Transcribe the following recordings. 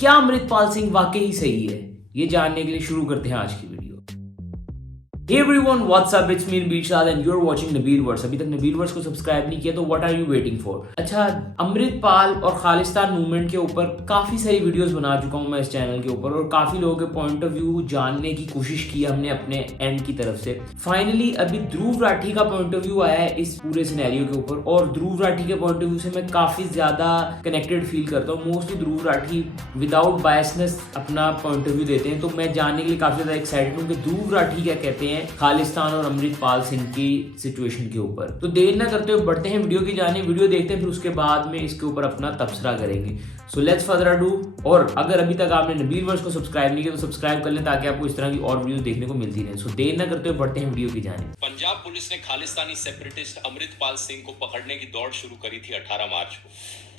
क्या अमृतपाल सिंह वाकई ही सही है? ये जानने के लिए शुरू करते हैं आज की video. Hey everyone, what's up? It's me Nabil Shah and you're watching Nabil Verse। अभी तक नबील वर्स को सब्सक्राइब नहीं किया तो what are you waiting for? अच्छा, अमृतपाल और खालिस्तान मूवमेंट के ऊपर काफ़ी सारी वीडियोस बना चुका हूँ मैं इस चैनल के ऊपर और काफ़ी लोगों के पॉइंट ऑफ व्यू जानने की कोशिश की हमने अपने एंड की तरफ से। फाइनली अभी ध्रुव राठी का पॉइंट ऑफ व्यू आया है इस पूरे सिनेरियो के ऊपर और ध्रुव राठी के पॉइंट ऑफ व्यू से मैं काफ़ी ज़्यादा कनेक्टेड फील करता हूँ। Mostly Dhruv Rathee without biasness अपना पॉइंट ऑफ व्यू देते हैं, तो मैं जानने के लिए काफ़ी ज़्यादा एक्साइटेड हूँ कि ध्रुव राठी क्या कहते हैं खालिस्तान और अमृतपाल सिंह की सिचुएशन के ऊपर। तो देर ना करते हुए बढ़ते हैं वीडियो की जाने। वीडियो देखते हैं, फिर उसके बाद में इसके ऊपर अपना तबसरा करेंगे। So let's further ado. और अगर अभी तक आपने नबील वर्स को सब्सक्राइब नहीं किया तो सब्सक्राइब कर लें ताकि आपको इस तरह की और वीडियो देखने को मिलती रहे। सो देर ना करते हुए बढ़ते हैं वीडियो की जाने। पंजाब पुलिस ने खालिस्तानी सेपरेटिस्ट अमृतपाल सिंह को पकड़ने की दौड़ शुरू करी थी 18 मार्च को।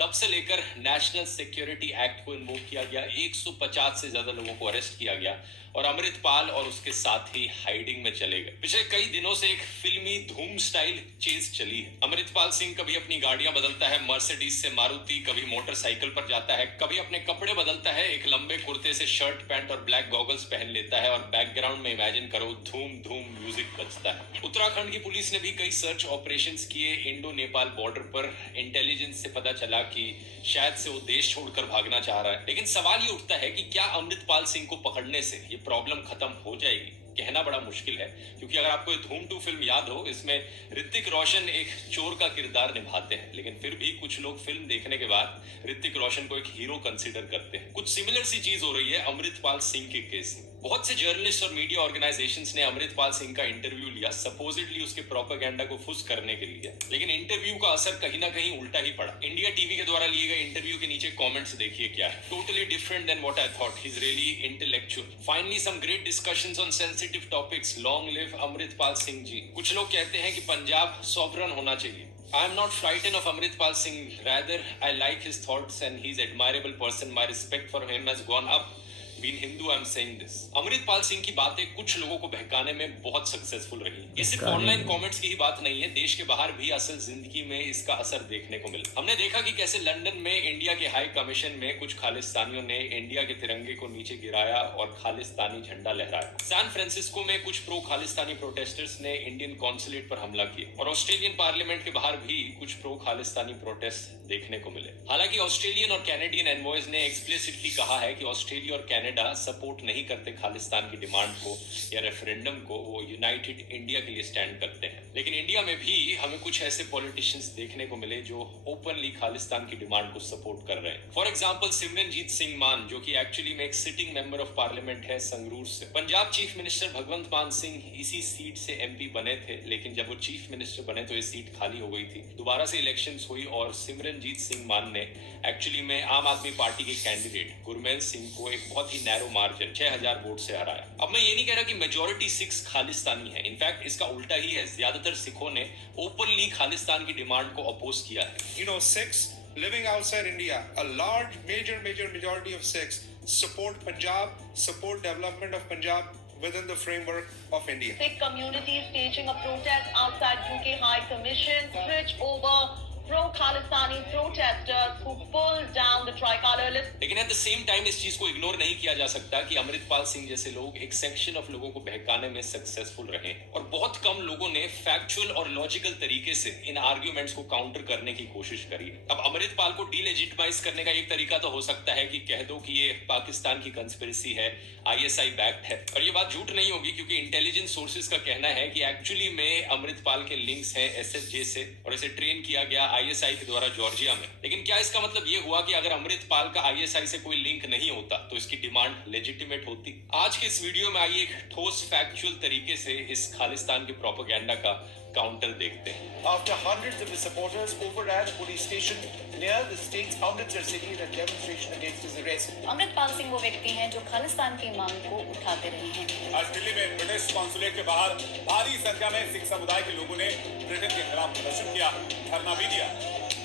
तब से लेकर नेशनल सिक्योरिटी एक्ट को इन्वोक किया गया, 150 से ज्यादा लोगों को अरेस्ट किया गया और अमृतपाल और उसके साथी हाइडिंग में चले गए। पिछले कई दिनों से एक फिल्मी धूम स्टाइल चेज चली है। अमृतपाल सिंह कभी अपनी गाड़ियां बदलता है, मर्सिडीज से मारुति, कभी मोटरसाइकिल पर जाता है, कभी अपने कपड़े बदलता है, एक लंबे कुर्ते से शर्ट पैंट और ब्लैक गॉगल्स पहन लेता है और बैकग्राउंड में इमेजिन करो धूम धूम म्यूजिक बजता है। उत्तराखंड की पुलिस ने भी कई सर्च ऑपरेशंस किए। इंडो नेपाल बॉर्डर पर इंटेलिजेंस से पता चला कि शायद से वो देश छोड़कर भागना चाह रहा है। लेकिन सवाल ये उठता है कि क्या अमृतपाल सिंह को पकड़ने से ये प्रॉब्लम खत्म हो जाएगी? कहना बड़ा मुश्किल है, क्योंकि अगर आपको धूम 2 फिल्म याद हो, इसमें ऋतिक रोशन एक चोर का किरदार निभाते हैं, लेकिन फिर भी कुछ लोग फिल्म देखने के बाद ऋतिक रोशन को एक हीरो कंसीडर करते हैं। कुछ सिमिलर सी चीज हो रही है अमृतपाल सिंह के केस में। बहुत से जर्नलिस्ट और मीडिया ऑर्गेनाइजेशंस ने अमृतपाल सिंह का इंटरव्यू लिया, सपोजिटली उसके प्रोपेगेंडा को फुस करने के लिए, लेकिन इंटरव्यू का असर कहीं ना कहीं उल्टा ही पड़ा। इंडिया टीवी के द्वारा लिए गए इंटरव्यू के नीचे कमेंट्स देखिए क्या है। Totally different than what I thought. He is really intellectual. Finally some great discussions on sensitive topics. Long live Amritpal Singh ji. कुछ लोग कहते हैं कि पंजाब सॉवरन होना चाहिए। I am not frightened of Amritpal Singh. Rather, I like his thoughts and he's an admirable person. My respect for him has gone up. Being Hindu, I'm saying this. Amritpal Singh की बातें कुछ लोगों को बहकाने में बहुत सक्सेसफुल रही। ये सिर्फ ऑनलाइन कमेंट्स की ही बात नहीं है, देश के बाहर भी असल जिंदगी में इसका असर देखने को मिला। हमने देखा कि कैसे लंदन में इंडिया के हाई कमीशन में कुछ खालिस्तानियों ने इंडिया के तिरंगे को नीचे गिराया और खालिस्तानी झंडा लहराया। सैन फ्रांसिस्को में कुछ प्रो खालिस्तानी प्रोटेस्टर्स ने इंडियन कॉन्सुलेट पर हमला किया और ऑस्ट्रेलियन पार्लियामेंट के बाहर भी कुछ प्रो खालिस्तानी प्रोटेस्ट देखने को मिले। हालांकि ऑस्ट्रेलियन और कैनेडियन एनवॉयज ने एक्सप्लिसिटली कहा है कि ऑस्ट्रेलिया और कनाडा सपोर्ट नहीं करते खालिस्तान की डिमांड को या रेफरेंडम को, वो यूनाइटेड इंडिया के लिए स्टैंड करते हैं। लेकिन इंडिया में भी हमें कुछ ऐसे पॉलिटिशियंस देखने को मिले जो ओपनली खालिस्तान की डिमांड को सपोर्ट कर रहे हैं। फॉर एग्जांपल सिमरनजीत सिंह मान, जो कि एक्चुअली में एक सिटिंग मेंबर ऑफ पार्लियामेंट है संगरूर से। पंजाब चीफ मिनिस्टर भगवंत मान सिंह इसी सीट से एमपी बने थे, लेकिन जब वो चीफ मिनिस्टर बने तो ये सीट खाली हो गई थी। दोबारा से इलेक्शंस हुई और सिमरनजीत सिंह मान ने एक्चुअली में आम आदमी पार्टी के कैंडिडेट गुरमेल सिंह को एक बहुत ही नैरो मार्जिन 6000 वोट से हराया। अब मैं ये नहीं कह रहा कि मेजॉरिटी सिख्स खालिस्तानी है, इनफैक्ट इसका उल्टा ही है। ज्यादातर सिखों ने ओपनली खालिस्तान की डिमांड को अपोज किया है। You know, Sikhs living outside India, a large majority of Sikhs support Punjab, support development of Punjab within the framework of India. Sikh community staging a protest outside UK High Commission, switch over pro-Khalistani protesters who pulled down the tricolour list. लेकिन at the same time इस चीज को ignore नहीं किया जा सकता कि अमृतपाल सिंह जैसे लोग एक सेक्शन ऑफ लोगों को बहकाने में सक्सेसफुल रहे हैं और बहुत कम लोगों ने फैक्चुअल और लॉजिकल तरीके से इन आर्ग्यूमेंट्स को काउंटर करने की कोशिश करी है। अब अमृतपाल को डीलेजिटिमाइज करने का एक तरीका तो हो सकता है कि कह दो कि ये पाकिस्तान की कंस्पिरेसी है, ISI बैक्ड है, और ये बात झूठ नहीं होगी क्योंकि इंटेलिजेंस सोर्सेज का कहना है कि एक्चुअली में अमृतपाल के लिंक्स हैं SFJ से और इसे ट्रेन किया गया ISI के द्वारा जॉर्जिया में। लेकिन क्या इसका मतलब ये हुआ कि अगर अमृतपाल का ISI से कोई लिंक नहीं होता तो इसकी डिमांड लेजिटिमेट होती? आज के इस वीडियो में आइए एक ठोस फैक्चुअल तरीके से इस खालिस्तान के प्रोपेगेंडा का काउंटर देखते हैं। After hundreds of his supporters overran a police station near the state's Amritsar city in a demonstration against his arrest. Amritpal Singh वो व्यक्ति हैं जो खालिस्तान की मांग को उठाते रहे हैं। आज दिल्ली में ब्रिटिश कॉन्सुलेट के बाहर भारी संख्या में सिख समुदाय के लोगों ने ब्रिटेन के खिलाफ प्रदर्शन किया, धरना भी दिया।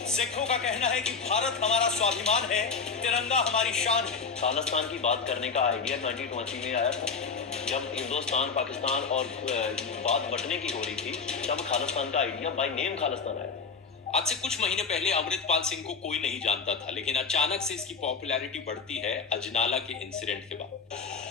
सिखों का कहना है कि भारत हमारा स्वाभिमान है, तिरंगा हमारी शान है। खालिस्तान की बात करने का आइडिया 1920 में आया था, जब हिंदुस्तान पाकिस्तान और बात बटने की हो रही थी, तब खालिस्तान का आइडिया बाय नेम खालिस्तान आया। आज से कुछ महीने पहले अमृतपाल सिंह को कोई नहीं जानता था, लेकिन अचानक से इसकी पॉपुलैरिटी बढ़ती है अजनाला के इंसिडेंट के बाद।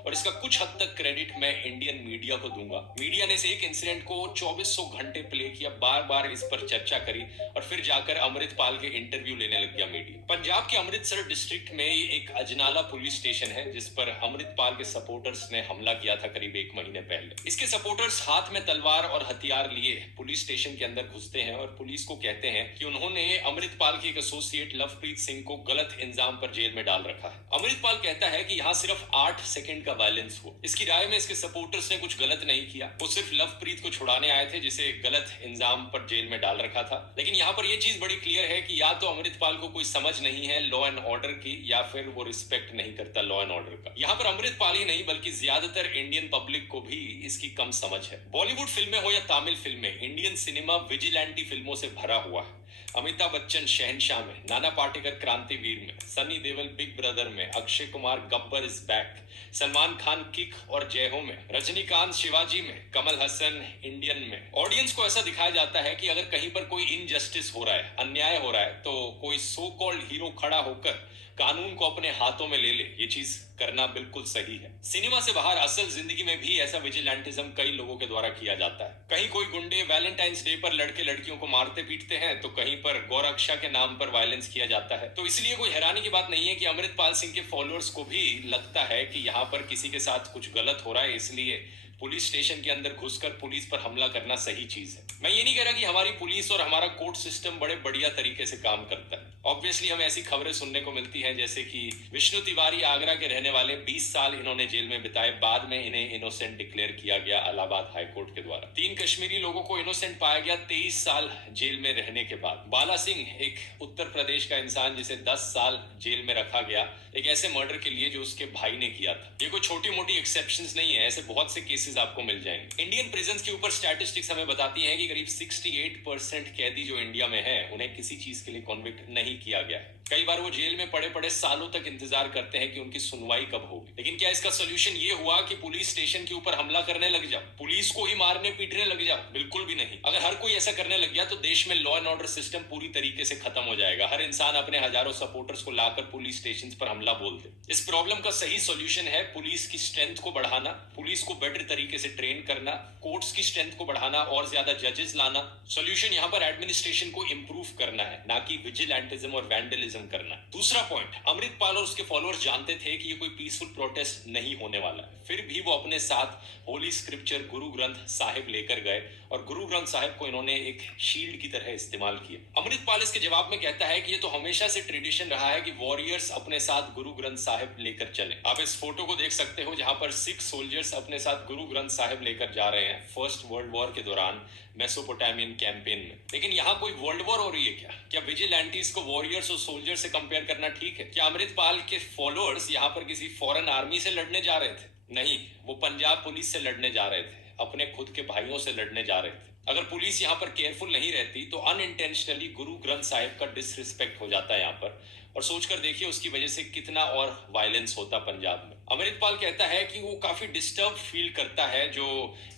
और इसका कुछ हद तक क्रेडिट मैं इंडियन मीडिया को दूंगा। मीडिया ने इस एक इंसिडेंट को 2400 घंटे प्ले किया, बार बार इस पर चर्चा करी और फिर जाकर अमृतपाल के इंटरव्यू लेने लग गया मीडिया। पंजाब के अमृतसर डिस्ट्रिक्ट में एक अजनाला पुलिस स्टेशन है जिस पर अमृतपाल के सपोर्टर्स ने हमला किया था करीब 1 महीने पहले। इसके सपोर्टर्स हाथ में तलवार और हथियार लिए पुलिस स्टेशन के अंदर घुसते हैं और पुलिस को कहते हैं कि उन्होंने अमृतपाल के एक एसोसिएट लवप्रीत सिंह को गलत इल्जाम पर जेल में डाल रखा है। अमृतपाल कहता है कि यहाँ सिर्फ 8 सेकंड का वायलेंस हुआ। इसकी राय में इसके सपोर्टर्स ने कुछ गलत नहीं किया, वो सिर्फ लवप्रीत को छुड़ाने आए थे जिसे गलत इल्जाम पर जेल में डाल रखा था। लेकिन यहाँ पर यह चीज बड़ी क्लियर है कि या तो अमृतपाल को कोई समझ नहीं है लॉ एंड ऑर्डर की, या फिर वो रिस्पेक्ट नहीं करता लॉ एंड ऑर्डर का। यहाँ पर अमृतपाल ही नहीं बल्कि ज्यादातर इंडियन पब्लिक को भी इसकी कम समझ है। बॉलीवुड फिल्में हो या तमिल फिल्में, इंडियन सिनेमा विजिलेंटी फिल्मों से भरा हुआ है। अमिताभ बच्चन शहनशाह में, नाना पाटेकर क्रांतिवीर में, सनी देओल बिग ब्रदर में, Akshay Kumar Gabbar is back, Salman Khan kick और जय हो में, रजनीकांत शिवाजी में, कमल हसन इंडियन में। ऑडियंस को ऐसा दिखाया जाता है कि अगर कहीं पर कोई इनजस्टिस हो रहा है, अन्याय हो रहा है, तो कोई सो कॉल्ड हीरो खड़ा होकर कानून को अपने हाथों में ले ले। ये चीज करना बिल्कुल सही है। सिनेमा से बाहर असल जिंदगी में भी ऐसा विजिलेंटिज्म कई लोगों के द्वारा किया जाता है। कहीं कोई गुंडे वैलेंटाइंस डे पर लड़के लड़कियों को मारते पीटते हैं, तो कहीं पर गौरक्षा के नाम पर वायलेंस किया जाता है। तो इसलिए कोई हैरानी की बात नहीं है कि अमृतपाल सिंह के फॉलोअर्स को भी लगता है कि यहाँ पर किसी के साथ कुछ गलत हो रहा है, इसलिए पुलिस स्टेशन के अंदर घुसकर पुलिस पर हमला करना सही चीज है। मैं ये नहीं कह रहा कि हमारी पुलिस और हमारा कोर्ट सिस्टम बड़े बढ़िया तरीके से काम करता है। ऑब्वियसली हमें ऐसी खबरें सुनने को मिलती हैं जैसे कि विष्णु तिवारी आगरा के रहने वाले, 20 साल इन्होंने जेल में बिताए, बाद में इन्हें इनोसेंट डिक्लेयर किया गया इलाहाबाद हाई कोर्ट के द्वारा। 3 कश्मीरी लोगों को इनोसेंट पाया गया 23 साल जेल में रहने के बाद। बाला सिंह, एक उत्तर प्रदेश का इंसान जिसे 10 साल जेल में रखा गया एक ऐसे मर्डर के लिए जो उसके भाई ने किया था। ये कोई छोटी मोटी एक्सेप्शंस नहीं है, ऐसे बहुत से केसेस आपको मिल जाएंगे। इंडियन प्रिजन्स के ऊपर स्टैटिस्टिक्स हमें बताती हैं कि करीब 68% कैदी जो इंडिया में है उन्हें किसी चीज के लिए कॉन्विक्ट नहीं किया गया है। कई बार वो जेल में पड़े पड़े सालों तक इंतजार करते हैं कि उनकी सुनवाई कब होगी। लेकिन क्या इसका सोल्यूशन ये हुआ कि पुलिस स्टेशन के ऊपर हमला करने लग जाओ, पुलिस को ही मारने पीटने लग जाओ? बिल्कुल भी नहीं। अगर हर कोई ऐसा करने लग गया तो देश में लॉ एंड ऑर्डर सिस्टम पूरी तरीके से खत्म हो जाएगा। हर इंसान अपने हजारों सपोर्टर्स को लाकर पुलिस स्टेशन पर हमला बोल दे। इस प्रॉब्लम का सही सोल्यूशन है पुलिस की स्ट्रेंथ को बढ़ाना, पुलिस को बेटर तरीके से ट्रेन करना, कोर्ट्स की स्ट्रेंथ को बढ़ाना और ज्यादा जजेस लाना। सोल्यूशन यहाँ पर एडमिनिस्ट्रेशन को इंप्रूव करना है, ना कि विजिलेंटिज्म और वैंडलिज्म करना है। दूसरा पॉइंट, अमृतपाल और उसके फॉलोअर्स जानते थे कि ये कोई पीसफुल प्रोटेस्ट नहीं होने वाला है, फिर भी वो अपने साथ होली स्क्रिप्चर गुरु ग्रंथ साहिब लेकर गए और गुरु ग्रंथ साहिब को इन्होंने एक शील्ड की तरह इस्तेमाल किया। अमृतपाल इसके जवाब में कहता है कि ये तो हमेशा से ट्रेडिशन रहा है कि वॉरियर्स अपने साथ गुरु ग्रंथ साहिब लेकर चले। आप इस फोटो को देख सकते हो जहां पर 6 सोल्जर्स अपने साथ गुरु ग्रंथ साहिब लेकर जा रहे हैं फर्स्ट वर्ल्ड वॉर के दौरान मेसोपोटामियन कैंपेन में। लेकिन यहाँ कोई वर्ल्ड वॉर हो रही है क्या विजिलेंटीज को वॉरियर्स और सोल्जर से कंपेयर करना ठीक है? क्या अमृतपाल के फॉलोअर्स यहाँ पर किसी फॉरेन आर्मी से लड़ने जा रहे थे? नहीं, वो पंजाब पुलिस से लड़ने जा रहे थे, अपने खुद के भाइयों से लड़ने जा रहे थे। अगर पुलिस यहाँ पर केयरफुल नहीं रहती तो अनइंटेंशनली गुरु ग्रंथ साहिब का डिसरिस्पेक्ट हो जाता है यहाँ पर, और सोचकर देखिए उसकी वजह से कितना और वायलेंस होता पंजाब में। अमृतपाल कहता है कि वो काफी डिस्टर्ब फील करता है जो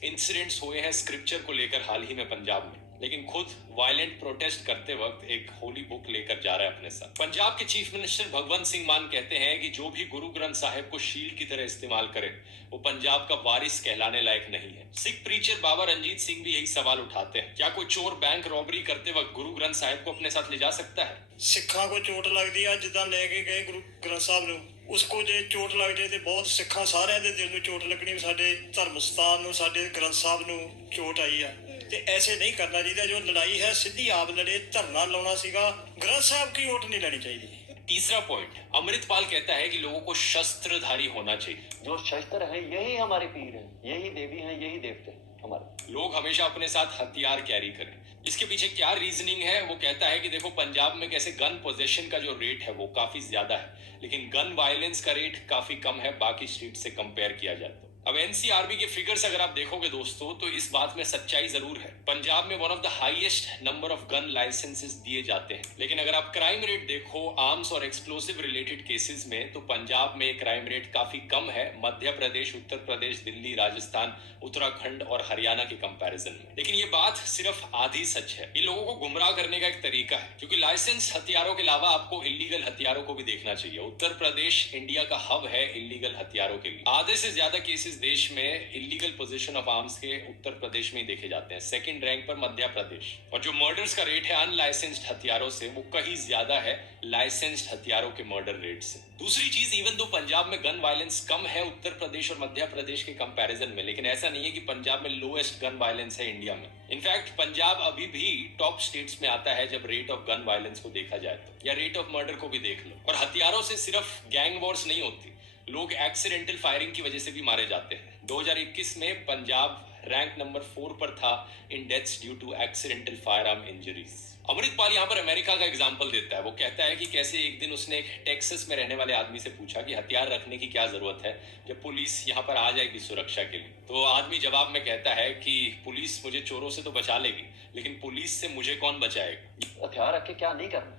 इंसिडेंट्स हुए हैं स्क्रिप्चर को लेकर हाल ही में पंजाब में, लेकिन खुद वायलेंट प्रोटेस्ट करते वक्त एक होली बुक लेकर जा रहा है अपने साथ। पंजाब के चीफ मिनिस्टर भगवंत सिंह मान कहते हैं कि जो भी गुरु ग्रंथ साहिब को शील्ड की तरह इस्तेमाल करे वो पंजाब का वारिस कहलाने लायक नहीं है। सिख प्रीचर बाबा रंजीत सिंह भी यही सवाल उठाते हैं, क्या कोई चोर बैंक रॉबरी करते वक्त गुरु ग्रंथ साहिब को अपने साथ ले जा सकता है? सिखा को चोट लगती है जिदा लेके गए गुरु ग्रंथ साहब ਨੂੰ उसको जे चोट लग जाए तो बहुत सिखा सारे ਦੇ ਦਿਲ ਨੂੰ चोट लगनी, ਸਾਡੇ ਧਰਮ ਸਥਾਨ ਨੂੰ ਸਾਡੇ ਗ੍ਰੰਥ ਸਾਹਿਬ ਨੂੰ चोट आई है। ਤੇ ऐसे नहीं करना चाहिए। जो लड़ाई है सीधी आप लड़े, धरना लाना सीगा, ग्रंथ साहब की वोट नहीं लेनी चाहिए। तीसरा पॉइंट, अमृतपाल कहता है कि लोगों को शस्त्रधारी होना चाहिए। जो शस्त्र हैं यही हमारे पीर हैं, यही देवी हैं, यही देवते हैं हमारे। लोग हमेशा अपने साथ हथियार कैरी करें। इसके पीछे क्या रीजनिंग है? वो कहता है कि देखो पंजाब में कैसे गन पोजेशन का जो रेट है वो काफी ज्यादा है, लेकिन गन वायलेंस का रेट काफी कम है बाकी स्टेट से कंपेयर किया जाए तो। अब एनसीआरबी के फिगर्स अगर आप देखोगे दोस्तों तो इस बात में सच्चाई जरूर है। पंजाब में one of the highest number of gun licenses दिए जाते हैं, लेकिन अगर आप क्राइम रेट देखो आर्म्स और एक्सप्लोसिव रिलेटेड केसेस में तो पंजाब में क्राइम रेट काफी कम है मध्य प्रदेश, उत्तर प्रदेश, दिल्ली, राजस्थान, उत्तराखंड और हरियाणा के कंपैरिजन में। लेकिन ये बात सिर्फ आधी सच है, ये लोगों को गुमराह करने का एक तरीका है, क्योंकि लाइसेंस हथियारों के अलावा आपको इलीगल हथियारों को भी देखना चाहिए। उत्तर प्रदेश इंडिया का हब है इलीगल हथियारों के लिए। आधे से ज्यादा केसेस देश में इलीगल पोजीशन ऑफ आर्म्स के उत्तर प्रदेश में ही देखे जाते हैं। सेकंड रैंक पर मध्य प्रदेश, और जो मर्डर्स का रेट है अनलाइसेंस्ड हथियारों से वो कहीं ज्यादा है लाइसेंस्ड हथियारों के मर्डर रेट से। दूसरी चीज, इवन दो पंजाब में गन वायलेंस कम है उत्तर प्रदेश और मध्य प्रदेश के कंपैरिजन में, लेकिन ऐसा नहीं है कि पंजाब में लोएस्ट गन वायलेंस है इंडिया में। इनफैक्ट पंजाब अभी भी टॉप स्टेट्स में आता है जब रेट ऑफ गन वायलेंस को देखा जाए तो, या रेट ऑफ मर्डर को भी देख लो। और हथियारों से सिर्फ गैंग वॉर्स नहीं होती, लोग एक्सीडेंटल फायरिंग की वजह से भी मारे जाते हैं। 2021 में पंजाब रैंक नंबर 4 पर था in deaths due to accidental firearm injuries. Amritpal यहाँ पर अमेरिका का एग्जांपल देता है। वो कहता है कि कैसे एक दिन उसने एक टेक्सास में रहने वाले आदमी से पूछा कि हथियार रखने की क्या जरूरत है जब पुलिस यहाँ पर आ जाएगी सुरक्षा के लिए। तो आदमी जवाब में कहता है कि पुलिस मुझे चोरों से तो बचा लेगी, लेकिन पुलिस से मुझे कौन बचाएगा। हथियार रख के क्या नहीं करना।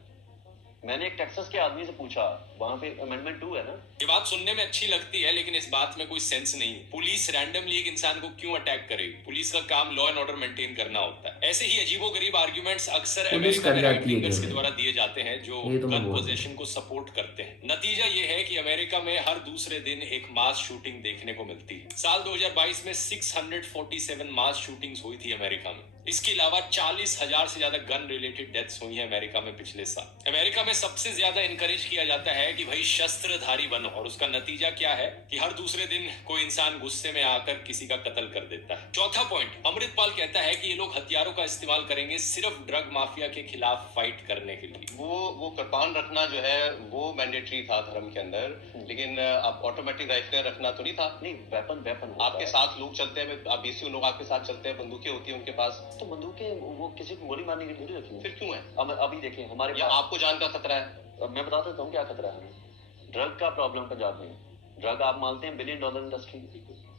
मैंने एक टेक्सास के आदमी से पूछा, वहां पे अमेंडमेंट 2 है ना। ये बात सुनने में अच्छी लगती है, लेकिन इस बात में कोई सेंस नहीं है। पुलिस रैंडमली एक इंसान को क्यों अटैक करेगी? पुलिस का काम लॉ एंड ऑर्डर मेंटेन करना होता है। ऐसे ही अजीबोगरीब आर्गुमेंट्स अक्सर अमेरिका में राइट विंगर्स के द्वारा दिए जाते हैं जो गन पोजीशन को सपोर्ट करते हैं। नतीजा ये है कि अमेरिका में हर दूसरे दिन एक मास शूटिंग देखने को मिलती है। साल 2022 में 647 मास शूटिंग्स हुई थी अमेरिका में। इसके अलावा 40,000 से ज्यादा गन रिलेटेड डेथ्स हुई हैं अमेरिका में पिछले साल। अमेरिका में सबसे ज्यादा इनकरेज किया जाता है कि भाई शस्त्रधारी बनो, और उसका नतीजा क्या है कि हर दूसरे दिन कोई इंसान गुस्से में आकर किसी का कत्ल कर देता है। चौथा पॉइंट, अमृतपाल कहता है कि ये लोग हथियारों का इस्तेमाल करेंगे सिर्फ ड्रग माफिया के खिलाफ फाइट करने के लिए। वो कृपान रखना जो है वो मैंडेटरी था धर्म के अंदर, लेकिन अब ऑटोमेटिक राइफल रखना तो नहीं था। नहीं, वेपन आपके साथ लोग चलते हैं, आप बीसीओ लोग आपके साथ चलते हैं, बंदूकें होती है उनके पास, तो बंदूकें वो किसी को गोली मारने के लिए नहीं रखी। फिर क्यों है? अब अभी देखिए हमारे पास आपको जान का खतरा है। मैं बता देता हूँ क्या खतरा है हमें। ड्रग का प्रॉब्लम पंजाब में। ड्रग आप मानते हैं $1 बिलियन इंडस्ट्री,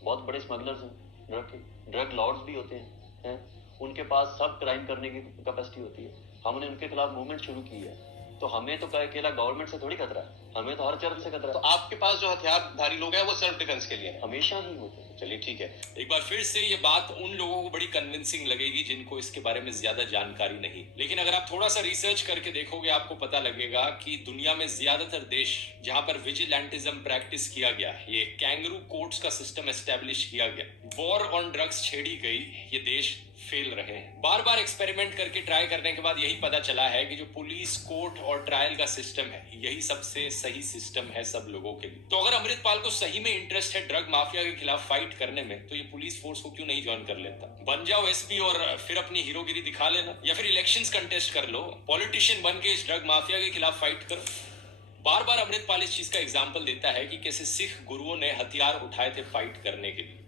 बहुत बड़े स्मगलर्स हैं ड्रग के, ड्रग लॉर्ड्स भी होते हैं, उनके पास सब क्राइम करने की कैपेसिटी होती है। हमने उनके खिलाफ मूवमेंट शुरू की है, तो हमें तो अकेला गवर्नमेंट से थोड़ी खतरा है, हमें तो हर तरफ से खतरा है। तो आपके पास जो हथियारधारी लोग हैं वो सेल्फ डिफेंस के लिए हमेशा ही होते हैं। चलिए ठीक है, एक बार फिर से ये बात उन लोगों को बड़ी कन्विंसिंग लगेगी जिनको इसके बारे में ज्यादा जानकारी नहीं, लेकिन अगर आप थोड़ा सा रिसर्च करके देखोगे आपको पता लगेगा कि दुनिया में ज्यादातर देश जहां पर विजिलेंटिज्म प्रैक्टिस किया गया, ये कैंगरू कोर्ट्स का सिस्टम एस्टेब्लिश किया गया, वॉर ऑन ड्रग्स छेड़ी गई, ये देश फेल रहे हैं। बार बार एक्सपेरिमेंट करके ट्राई करने के बाद यही पता चला है कि जो पुलिस, कोर्ट और ट्रायल का सिस्टम है यही सबसे सही सिस्टम है सब लोगों के लिए। तो अगर अमृतपाल को सही में इंटरेस्ट है ड्रग माफिया के खिलाफ फाइट करने में, तो ये पुलिस फोर्स को क्यों नहीं ज्वाइन कर लेता? बन जाओ एसपी और फिर अपनी हीरोगिरी दिखा लेना, या फिर इलेक्शंस कंटेस्ट कर लो, पॉलिटिशियन बन के इस ड्रग माफिया के खिलाफ फाइट करो। बार बार अमृतपाल इस चीज का एग्जाम्पल देता है कि कैसे सिख गुरुओं ने हथियार उठाए थे फाइट करने के लिए,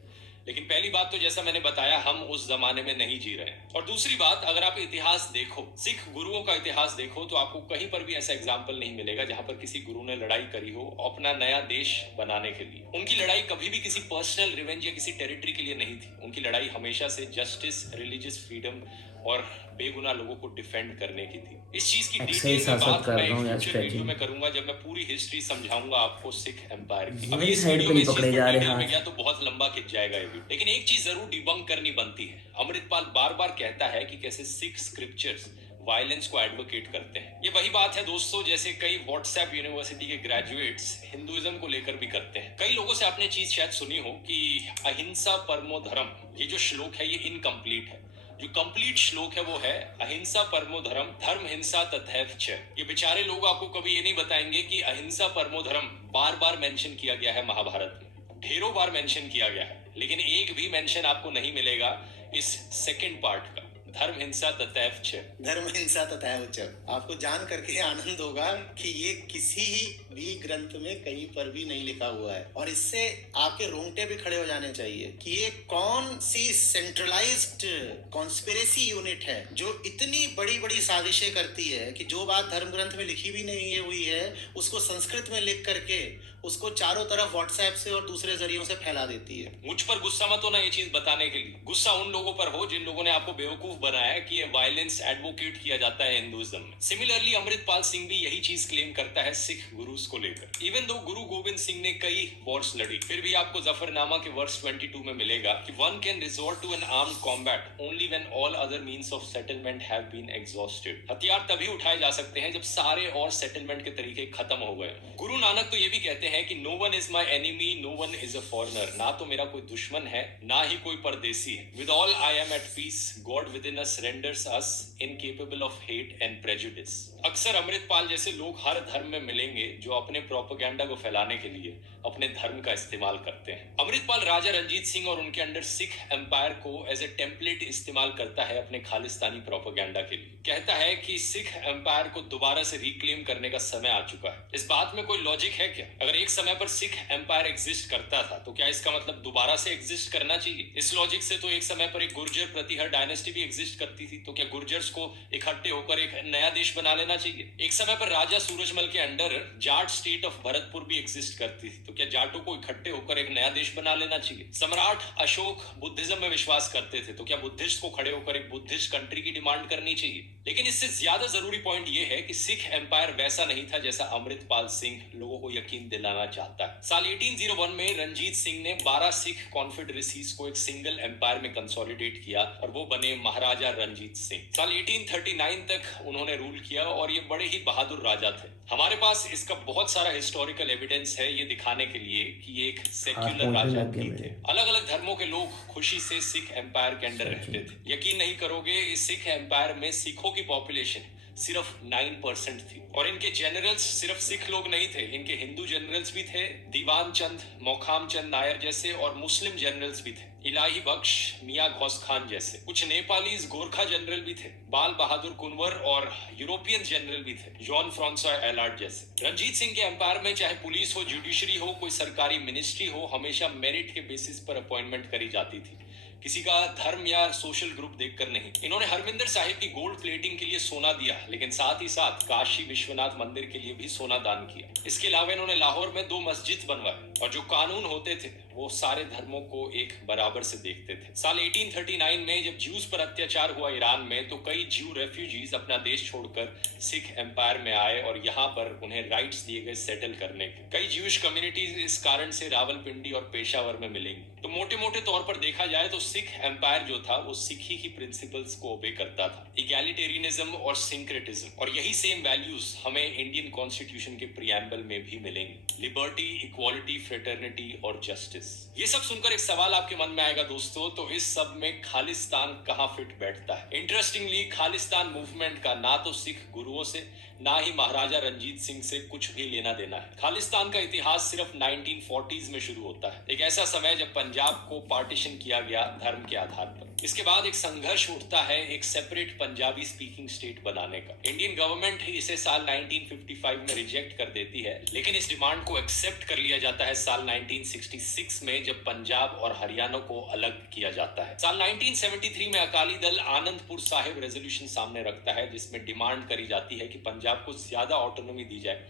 लेकिन पहली बात तो जैसा मैंने बताया हम उस जमाने में नहीं जी रहे हैं। और दूसरी बात, अगर आप इतिहास देखो, सिख गुरुओं का इतिहास देखो, तो आपको कहीं पर भी ऐसा एग्जाम्पल नहीं मिलेगा जहां पर किसी गुरु ने लड़ाई करी हो अपना नया देश बनाने के लिए। उनकी लड़ाई कभी भी किसी पर्सनल रिवेंज या किसी टेरिटरी के लिए नहीं थी। उनकी लड़ाई हमेशा से जस्टिस, रिलीजियस फ्रीडम और बेगुनाह लोगों को डिफेंड करने की थी। इस चीज की डिटेल में बात मैं एक फ्यूचर वीडियो में करूंगा जब मैं पूरी हिस्ट्री समझाऊंगा आपको सिख एम्पायर की। अभी इस वीडियो में इस चीज को डिटेल में गया तो बहुत लंबा खिंच जाएगा ये वीडियो, लेकिन एक चीज जरूर डिबंक करनी बनती है। अमृतपाल बार बार कहता है कि कैसे सिख स्क्रिप्चर्स वायलेंस को एडवोकेट करते हैं। ये वही बात है दोस्तों जैसे कई व्हाट्सएप यूनिवर्सिटी के ग्रेजुएट्स हिंदुइज्म को लेकर भी करते हैं। कई लोगों से आपने चीज शायद सुनी हो कि अहिंसा परमो धर्म, ये जो श्लोक है ये इनकम्प्लीट है। जो कंप्लीट श्लोक है वो है अहिंसा परमो धर्म, धर्म हिंसा तथैव च। ये बेचारे लोग आपको कभी ये नहीं बताएंगे कि अहिंसा परमो धर्म बार बार मेंशन किया गया है महाभारत में, ढेरों बार मेंशन किया गया है, लेकिन एक भी मेंशन आपको नहीं मिलेगा इस सेकंड पार्ट का, धर्म हिंसा तथैव च। धर्म हिंसा तथा उच्च। आपको जान करके आनंद होगा कि ये किसी भी ग्रंथ में कहीं पर भी नहीं लिखा हुआ है, और इससे आपके रोंगटे भी खड़े हो जाने चाहिए कि ये कौन सी सेंट्रलाइज्ड कॉन्स्पिरेसी यूनिट है जो इतनी बड़ी बड़ी साजिशें करती है कि जो बात धर्म ग्रंथ में लिखी भी नहीं हुई है उसको संस्कृत में लिख करके उसको चारों तरफ व्हाट्सएप से और दूसरे जरियों से फैला देती है। मुझ पर गुस्सा मत होना ये चीज बताने के लिए, गुस्सा उन लोगों पर हो जिन लोगों ने आपको बेवकूफ बनाया है कि ये वायलेंस एडवोकेट किया जाता है हिंदुइज्म में। सिमिलरली अमृतपाल सिंह भी यही चीज क्लेम करता है सिख गुरुज को लेकर। इवन दो गुरु गोविंद सिंह ने कई वॉर्स लड़ी, फिर भी आपको जफरनामा के वर्स 22 में मिलेगा कि one can resort to an armed combat only when all other means of settlement have been exhausted. हथियार तभी उठाए जा सकते हैं जब सारे और सेटलमेंट के तरीके खत्म हो गए। गुरु नानक तो ये भी कहते हैं कि no one is my enemy, no one is a foreigner. ना तो मेरा कोई दुश्मन है, ना ही कोई परदेसी है। With all I am at peace, God within us renders us incapable of hate and prejudice. अक्सर अमृतपाल जैसे लोग हर धर्म में मिलेंगे जो अपने प्रोपेगेंडा को फैलाने के लिए अपने धर्म का इस्तेमाल करते हैं। अमृतपाल राजा रंजीत सिंह और उनके अंडर सिख एम्पायर को एज ए टेम्पलेट इस्तेमाल करता है अपने खालिस्तानी प्रोपेगेंडा के लिए। कहता है कि सिख एम्पायर को दोबारा से रिक्लेम करने का समय आ चुका है। इस बात में कोई लॉजिक है क्या? अगर एक समय पर सिख एम्पायर एग्जिस्ट करता था तो क्या इसका मतलब दोबारा से एग्जिस्ट करना चाहिए? इस लॉजिक से तो एक समय पर एक गुर्जर प्रतिहर डायनेस्टी भी एग्जिस्ट करती थी, तो क्या गुर्जर्स को इकट्ठे होकर एक नया देश बना लेना चाहिए? एक समय पर राजा सूरजमल के under Jat state of Bharatpur भी एग्जिस्ट करती थी, तो क्या जाटों को इकट्ठे होकर एक नया देश बना लेना चाहिए? सम्राट अशोक बुद्धिज्म में विश्वास करते थे, तो क्या बुद्धिस्ट को खड़े होकर एक बुद्धिस्ट कंट्री की डिमांड करनी चाहिए? लेकिन इससे ज्यादा जरूरी पॉइंट यह है कि सिख एम्पायर वैसा नहीं था जैसा अमृतपाल सिंह लोगों को यकीन दिलाना चाहता है। साल 1801 में रंजीत सिंह ने 12 सिख कॉन्फेडरेसीज को एक सिंगल एम्पायर में कंसोलिडेट किया और वो बने महाराजा रंजीत सिंह। साल 1839 तक उन्होंने रूल किया और ये बड़े ही बहादुर राजा थे। हमारे पास इसका बहुत सारा हिस्टोरिकल एविडेंस है ये दिखाने के लिए कि ये एक सेक्युलर राजा भी थे। अलग अलग धर्मों के लोग खुशी से सिख एम्पायर के अंडर रहते थे। यकीन नहीं करोगे, इस सिख एम्पायर में सिखों की पॉपुलेशन सिर्फ 9% थी और इनके जनरल्स सिर्फ सिख लोग नहीं थे, इनके हिंदू जनरल्स भी थे, दीवान चंद, मोखाम चंद नायर जैसे, और मुस्लिम जनरल्स भी थे, इलाही बख्श, मियां घौस खान जैसे। कुछ नेपालीज गोरखा जनरल भी थे, बाल बहादुर कुंवर, और यूरोपियन जनरल भी थे, जॉन फ्रांसॉय एलार्ड जैसे। रंजीत सिंह के एम्पायर में चाहे पुलिस हो, जुडिशरी हो, कोई सरकारी मिनिस्ट्री हो, हमेशा मेरिट के बेसिस पर अपॉइंटमेंट करी जाती थी, किसी का धर्म या सोशल ग्रुप देखकर नहीं। इन्होंने हरमिंदर साहिब की गोल्ड प्लेटिंग के लिए सोना दिया, लेकिन साथ ही साथ काशी विश्वनाथ मंदिर के लिए भी सोना दान किया। इसके अलावा इन्होंने लाहौर में 2 मस्जिद बनवाए और जो कानून होते थे वो सारे धर्मों को एक बराबर से देखते थे। साल 1839 में जब ज्यूज पर अत्याचार हुआ ईरान में, तो कई ज्यू रेफ्यूजीज अपना देश छोड़कर सिख एम्पायर में आए और यहाँ पर उन्हें राइट्स दिए गए सेटल करने के। कई ज्यूश कम्युनिटीज इस कारण से रावलपिंडी और पेशावर में मिलेंगी। तो मोटे मोटे तौर पर देखा जाए तो सिख एम्पायर जो था वो सिखी की प्रिंसिपल्स को ओबे करता था, इगैलिटेरियनिज्म और सिंक्रेटिज्म, और यही सेम वैल्यूज हमें इंडियन कॉन्स्टिट्यूशन के प्रीएम्बल में भी मिलेंगे, लिबर्टी, इक्वालिटी, फ्रेटर्निटी और जस्टिस। ये सब सुनकर एक सवाल आपके मन में आएगा दोस्तों, तो इस सब में खालिस्तान कहां फिट बैठता है? इंटरेस्टिंगली खालिस्तान मूवमेंट का ना तो सिख गुरुओं से ना ही महाराजा रंजीत सिंह से कुछ भी लेना देना है। खालिस्तान का इतिहास सिर्फ 1940s में शुरू होता है, एक ऐसा समय जब पंजाब को पार्टीशन किया गया धर्म के आधार पर। इसके बाद एक संघर्ष उठता है एक सेपरेट पंजाबी स्पीकिंग स्टेट बनाने का। इंडियन गवर्नमेंट इसे साल 1955 में रिजेक्ट कर देती है, लेकिन इस डिमांड को एक्सेप्ट कर लिया जाता है साल 1966 में, जब पंजाब और हरियाणा को अलग किया जाता है। साल 1973 में अकाली दल आनंदपुर साहिब रेजोल्यूशन सामने रखता है, जिसमें डिमांड करी जाती है कि पंजाब को ज्यादा ऑटोनॉमी दी जाए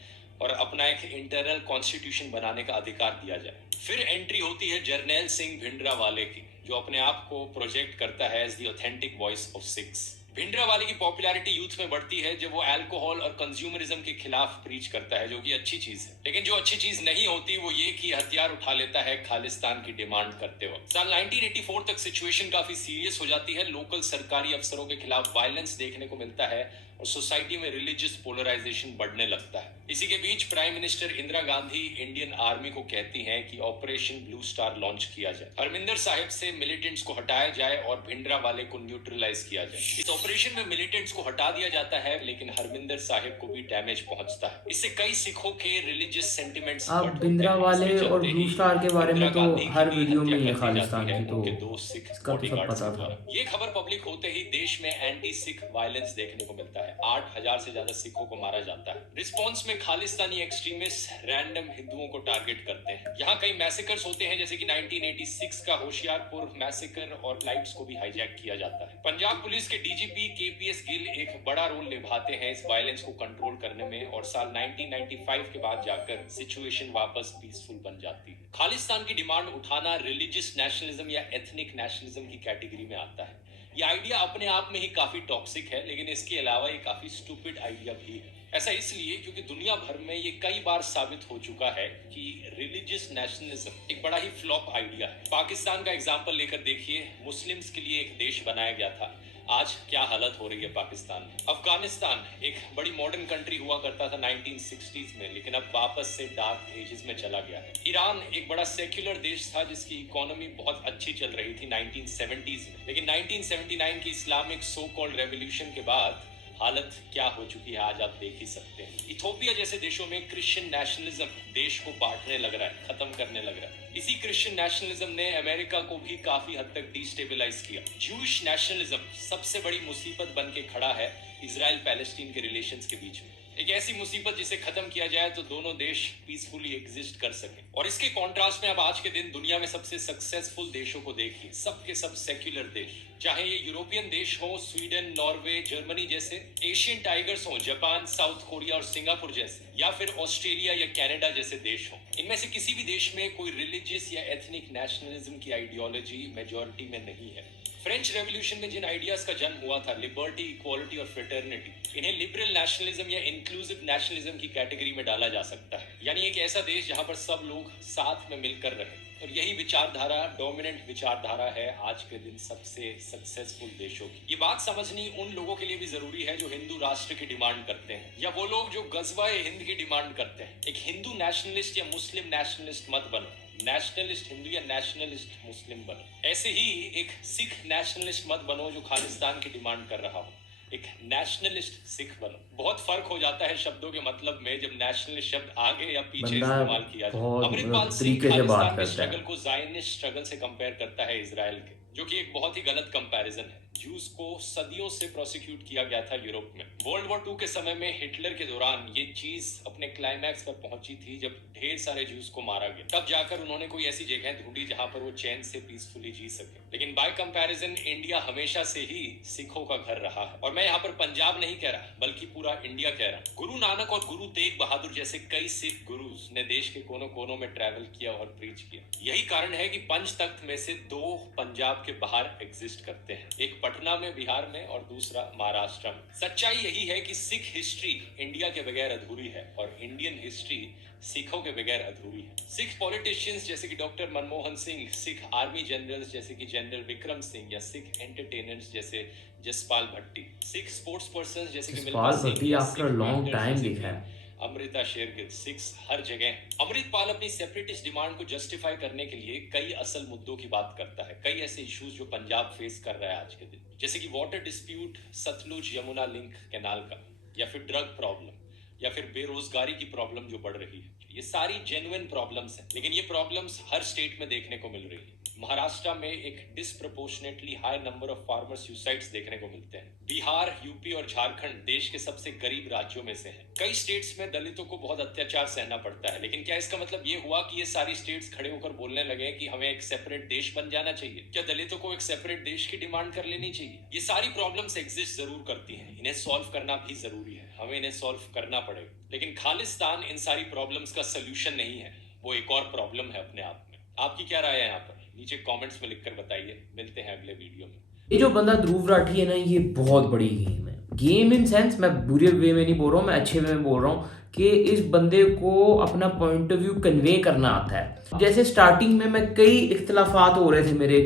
और अपना एक इंटरनल कॉन्स्टिट्यूशन बनाने का अधिकार दिया जाए। फिर एंट्री होती है जर्नैल सिंह भिंडरावाले की, जो अपने आप को प्रोजेक्ट करता है as the authentic voice of Sikhs. Bhindranwale की पॉपुलैरिटी यूथ में बढ़ती है जब वो अल्कोहल और कंज्यूमरिज्म के खिलाफ प्रीच करता है, जो कि अच्छी चीज है। लेकिन जो अच्छी चीज नहीं होती वो ये कि हथियार उठा लेता है खालिस्तान की डिमांड करते वक्त। साल 1984 तक सिचुएशन काफी सीरियस हो जाती है, लोकल सरकारी अफसरों के खिलाफ वायलेंस देखने को मिलता है और सोसाइटी में रिलीजियस पोलराइजेशन बढ़ने लगता है। इसी के बीच prime minister Indira Gandhi Indian army को कहती हैं कि ऑपरेशन ब्लू स्टार लॉन्च किया जाए, हरमिंदर साहिब से मिलिटेंट्स को हटाया जाए और भिंडरा वाले को न्यूट्रलाइज किया जाए। इस ऑपरेशन में मिलिटेंट्स को हटा दिया जाता है, लेकिन हरमिंदर साहिब को भी डैमेज पहुंचता है। इससे कई सिखों के रिलीजियस सेंटिमेंट्स अब भिंडरा वाले और ब्लू स्टार के बारे में तो हर वीडियो में ये खालिस्तान की तो दो सिख इसका तो सब पता था। ये खबर पब्लिक होते ही देश में एंटी सिख वायलेंस देखने को मिलता है। 8000 से ज्यादा सिखों को मारा जाता है। रिस्पॉन्स में खालिस्तानी एक्सट्रीमिस्ट रैंडम हिंदुओं को टारगेट करते हैं। यहाँ कई मैसेकर्स होते हैं, जैसे कि 1986 का होशियारपुर मैसेकर और फ्लाइट्स को भी हाईजैक किया जाता है। पंजाब पुलिस के डीजीपी केपीएस गिल एक बड़ा रोल निभाते हैं इस वायलेंस को कंट्रोल करने में, और साल 1995 के बाद जाकर सिचुएशन वापस पीसफुल बन जाती है। खालिस्तान की डिमांड उठाना रिलीजियस नेशनलिज्म या एथनिक नेशनलिज्म की कैटेगरी में आता है। ये आइडिया अपने आप में ही काफी टॉक्सिक है, लेकिन इसके अलावा ये काफी स्टूपिड आइडिया भी है। ऐसा इसलिए क्योंकि दुनिया भर में ये कई बार साबित हो चुका है कि रिलीजियस नेशनलिज्म एक बड़ा ही फ्लॉप आइडिया है। पाकिस्तान का एग्जांपल लेकर देखिए, मुस्लिम्स के लिए एक देश बनाया गया था, आज क्या हालत हो रही है पाकिस्तान में। अफगानिस्तान एक बड़ी मॉडर्न कंट्री हुआ करता था 1960s में, लेकिन अब वापस से डार्क एजेस में चला गया है। ईरान एक बड़ा सेक्युलर देश था जिसकी इकोनॉमी बहुत अच्छी चल रही थी 1970s में, लेकिन 1979 की इस्लामिक सो कॉल्ड रेवोल्यूशन के बाद हालत क्या हो चुकी है आज आप देख ही सकते हैं। इथोपिया जैसे देशों में क्रिश्चियन नेशनलिज्म देश को बांटने लग रहा है, खत्म करने लग रहा है। इसी क्रिश्चियन नेशनलिज्म ने अमेरिका को भी काफी हद तक डिस्टेबलाइज किया। ज्यूइश नेशनलिज्म सबसे बड़ी मुसीबत बन के खड़ा है इजराइल पैलेस्टीन के रिलेशंस के बीच में। एक ऐसी मुसीबत जिसे खत्म किया जाए तो दोनों देश पीसफुली एग्जिस्ट कर सके। और इसके कॉन्ट्रास्ट में अब आज के दिन दुनिया में सबसे सक्सेसफुल देशों को देखिए, सबके सब सेक्युलर देश, चाहे ये यूरोपियन देश हो, स्वीडन, नॉर्वे, जर्मनी जैसे, एशियन टाइगर्स हो, जापान, साउथ कोरिया और सिंगापुर जैसे, या फिर ऑस्ट्रेलिया या कनाडा जैसे देश हो। इनमें से किसी भी देश में कोई रिलीजियस या एथनिक नेशनलिज्म की आइडियोलॉजी मेजॉरिटी में नहीं है। फ्रेंच रेवोल्यूशन में जिन आइडियाज का जन्म हुआ था, लिबर्टी, इक्वालिटी और फ्रेटर्निटी, इन्हें लिबरल नेशनलिज्म या इंक्लूसिव नेशनलिज्म की कैटेगरी में डाला जा सकता है। यानी एक ऐसा देश जहां पर सब लोग साथ में मिलकर रहे। और यही विचारधारा, डोमिनेंट विचारधारा है आज के दिन सबसे सक्सेसफुल देशों की। ये बात समझनी उन लोगों के लिए भी जरूरी है जो हिंदू राष्ट्र की डिमांड करते हैं, या वो लोग जो गजवा-ए हिंद की डिमांड करते हैं। एक हिंदू नेशनलिस्ट या मुस्लिम नेशनलिस्ट मत बनो, नेशनलिस्ट हिंदू या नेशनलिस्ट मुस्लिम बनो। ऐसे ही एक सिख नेशनलिस्ट मत बनो जो खालिस्तान की डिमांड कर रहा हो, एक नेशनलिस्ट सिख बनो। बहुत फर्क हो जाता है शब्दों के मतलब में जब नेशनलिस्ट शब्द आगे या पीछे इस्तेमाल किया जाए। अमृतपाल सिंह खालिस्तान के स्ट्रगल को ज़ायनिस्ट स्ट्रगल से कंपेयर करता है इजराइल के, जो कि एक बहुत ही गलत कंपैरिजन है। जूस को सदियों से प्रोसिक्यूट किया गया था यूरोप में। वर्ल्ड वॉर 2 के समय में हिटलर के दौरान ये चीज अपने क्लाइमैक्स पर पहुंची थी जब ढेर सारे जूस को मारा गया। तब जाकर उन्होंने कोई ऐसी जगह ढूंढी जहां पर वो चैन से पीसफुली जी सके। लेकिन बाय कंपैरिजन इंडिया हमेशा से ही सिखों का घर रहा है। और मैं यहाँ पर पंजाब नहीं कह रहा, बल्कि पूरा इंडिया कह रहा हूँ। गुरु नानक और गुरु तेग बहादुर जैसे कई सिख गुरुज ने देश के कोनों कोनों में ट्रैवल किया और प्रीच किया। यही कारण है कि पंच तख्त में से 2 पंजाब के बाहर एग्जिस्ट करते हैं, एक पटना में बिहार में और दूसरा महाराष्ट्र में। सच्चाई यही है कि सिख हिस्ट्री इंडिया के बगैर अधूरी है और इंडियन हिस्ट्री सिखों के बगैर अधूरी है। सिख पॉलिटिशियंस जैसे कि doctor Manmohan Singh, Sikh army generals जैसे कि जनरल विक्रम सिंह, या सिख एंटरटेनर्स जैसे जसपाल भट्टी, सिख स्पोर्ट्स पर्सन जैसे कि जसपाल भट्टी आफ्टर लॉन्ग टाइम दिखा है, अमृता शेरगिल, सिक्स हर जगह। अमृतपाल अपनी सेपरेटिस्ट डिमांड को जस्टिफाई करने के लिए कई असल मुद्दों की बात करता है, कई ऐसे इश्यूज जो पंजाब फेस कर रहा है आज के दिन, जैसे कि water dispute, Sutlej Yamuna link canal का, या फिर ड्रग प्रॉब्लम, या फिर बेरोजगारी की प्रॉब्लम जो बढ़ रही है। ये सारी जेन्युइन प्रॉब्लम्स हैं, लेकिन ये प्रॉब्लम्स हर स्टेट में देखने को मिल रही है। महाराष्ट्र में एक disproportionately high number of farmer suicides देखने को मिलते हैं। बिहार, यूपी और झारखंड देश के सबसे गरीब राज्यों में से हैं। कई स्टेट्स में दलितों को बहुत अत्याचार सहना पड़ता है, लेकिन क्या इसका मतलब ये हुआ कि ये सारी स्टेट्स खड़े होकर बोलने लगे कि हमें एक सेपरेट देश बन जाना चाहिए? क्या दलितों को एक सेपरेट देश की डिमांड कर लेनी चाहिए? ये सारी प्रॉब्लम्स एग्जिस्ट जरूर करती हैं, इन्हें सॉल्व करना भी जरूरी है, हमें इन्हें सॉल्व करना पड़ेगा। लेकिन खालिस्तान इन सारी प्रॉब्लम्स का सोल्यूशन नहीं है, वो एक और प्रॉब्लम है अपने आप में। आपकी क्या राय है यहाँ पर? नीचे कमेंट्स में लिखकर बताइए। मिलते हैं अगले वीडियो में। ये जो बंदा ध्रुव राठी है ना, ये बहुत बड़ी गेम है। गेम इन सेंस, मैं बुरे वे में नहीं बोल रहा हूँ, मैं अच्छे वे में बोल रहा हूँ कि इस बंदे को अपना पॉइंट ऑफ व्यू कन्वे करना आता है। जैसे स्टार्टिंग में मैं कई इख्तलाफात हो रहे थे मेरे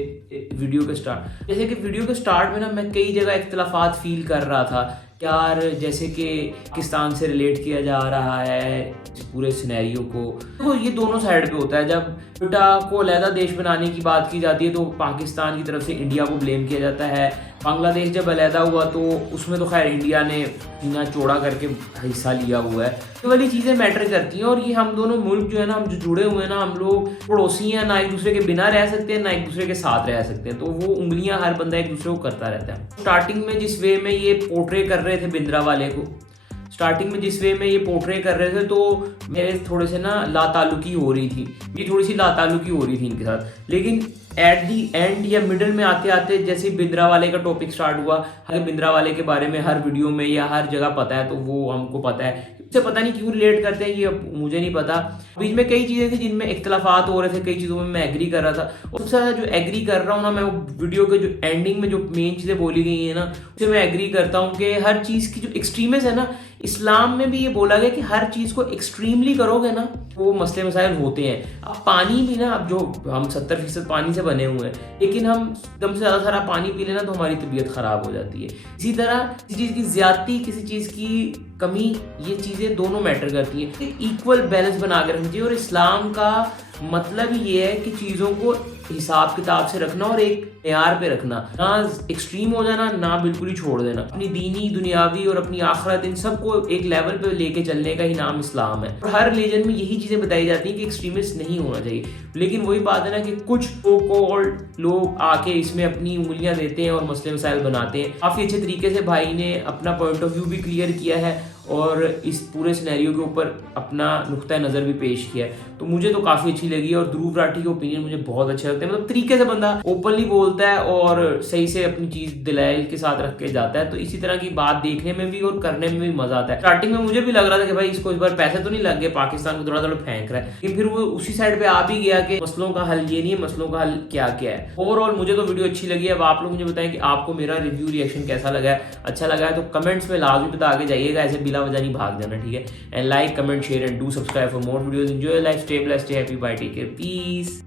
वीडियो के स्टार्ट, जैसे कि वीडियो के स्टार्ट में ना मैं कई जगह इख्तलाफात फील कर रहा था यार, जैसे कि पाकिस्तान से रिलेट किया जा रहा है इस पूरे सिनेरियो को। तो ये दोनों साइड पे होता है। जब बेटा को अलहदा देश बनाने की बात की जाती है तो पाकिस्तान की तरफ से इंडिया को ब्लेम किया जाता है। बांग्लादेश जब अलहदा हुआ तो उसमें तो खैर इंडिया ने सीना चौड़ा करके हिस्सा लिया हुआ है। ये वाली चीज़ें मैटर करती हैं। और ये हम दोनों मुल्क जो है ना, हम जो जुड़े हुए हैं ना, हम लोग पड़ोसी हैं, ना एक दूसरे के बिना रह सकते हैं, ना एक दूसरे के साथ रह सकते हैं। तो वो उंगलियां हर बंदा एक दूसरे को करता रहता है। स्टार्टिंग में जिस वे में ये पोर्ट्रे कर रहे थे भिंद्रावाले को, स्टार्टिंग में जिस वे में ये पोर्ट्रे कर रहे थे तो मेरे थोड़े से ना लाताल्लुकी हो रही थी, ये थोड़ी सी लाताल्लुकी हो रही थी इनके साथ। लेकिन एट दी एंड या मिडल में आते आते जैसे बिंद्रावाले का टॉपिक स्टार्ट हुआ, हमें बिंद्रावाले के बारे में हर वीडियो में या हर जगह पता है, तो वो हमको पता है। उससे पता नहीं क्यों रिलेट करते हैं, ये मुझे नहीं पता। बीच में कई चीज़ें थी जिनमें इख्तलाफात हो रहे थे, कई चीज़ों में मैं एग्री कर रहा था। और सबसे ज़्यादा जो एग्री कर रहा हूँ ना मैं, वो वीडियो के जो एंडिंग में जो मेन चीज़ें बोली गई हैं ना, उससे मैं एग्री करता हूँ कि हर चीज़ की जो एक्सट्रीमिज़ है ना, इस्लाम में भी ये बोला गया कि हर चीज़ को एक्सट्रीमली करोगे ना वो मसले मसाइल होते हैं। अब पानी भी ना, अब जो हम 70% पानी से बने हुए हैं, लेकिन हम एकदम से ज़्यादा सारा पानी पी लेना तो हमारी तबीयत ख़राब हो जाती है। इसी तरह किसी चीज़ की ज़्यादती, किसी चीज़ की कमी, ये चीज़ें दोनों मैटर करती हैं। एक इक्वल बैलेंस बना के रखनी चाहिए। और इस्लाम का मतलब ये है कि चीज़ों को हिसाब किताब से रखना और एक मेयार पे रखना, ना एक्सट्रीम हो जाना, ना बिल्कुल ही छोड़ देना। अपनी दीनी, दुनियावी और अपनी आखिरत, इन सबको एक लेवल पे लेके चलने का ही नाम इस्लाम है। और हर रिलीजन में यही चीज़ें बताई जाती हैं कि एक्सट्रीमिस्ट नहीं होना चाहिए। लेकिन वही बात है ना कि कुछ सो कॉल्ड लोग आके इसमें अपनी उंगलियां देते हैं और मसले मसाइल बनाते हैं। काफ़ी अच्छे तरीके से भाई ने अपना पॉइंट ऑफ व्यू भी क्लियर किया है और इस पूरे सिनेरियो के ऊपर अपना नुक्ता नज़र भी पेश किया है। तो मुझे तो काफ़ी अच्छी लगी। और ध्रुव राठी के ओपिनियन मुझे बहुत अच्छे लगते हैं। मतलब तरीके से बंदा ओपनली बोलता है और सही से अपनी चीज़ दिलाइल के साथ रख के जाता है। तो इसी तरह की बात देखने में भी और करने में भी मज़ा आता है। स्टार्टिंग में मुझे भी लग रहा था कि भाई इसको इस बार पैसे तो नहीं लग गए, पाकिस्तान को थोड़ा थोड़ा फेंक रहा है, लेकिन फिर वो उसी साइड पर आ भी गया कि मसलों का हल ये नहीं है, मसलों का हल क्या क्या है। ओवरऑल मुझे तो वीडियो अच्छी लगी है। अब आप लोग मुझे बताएं कि आपको मेरा रिव्यू रिएक्शन कैसा लगा है। अच्छा लगा है तो कमेंट्स में लाजमी बता के जाइएगा, ऐसे बिला वजह नहीं भाग जाना, ठीक है। And like, comment, share and do subscribe for more videos. Enjoy life, stay blessed, stay happy, bye, take care, piece.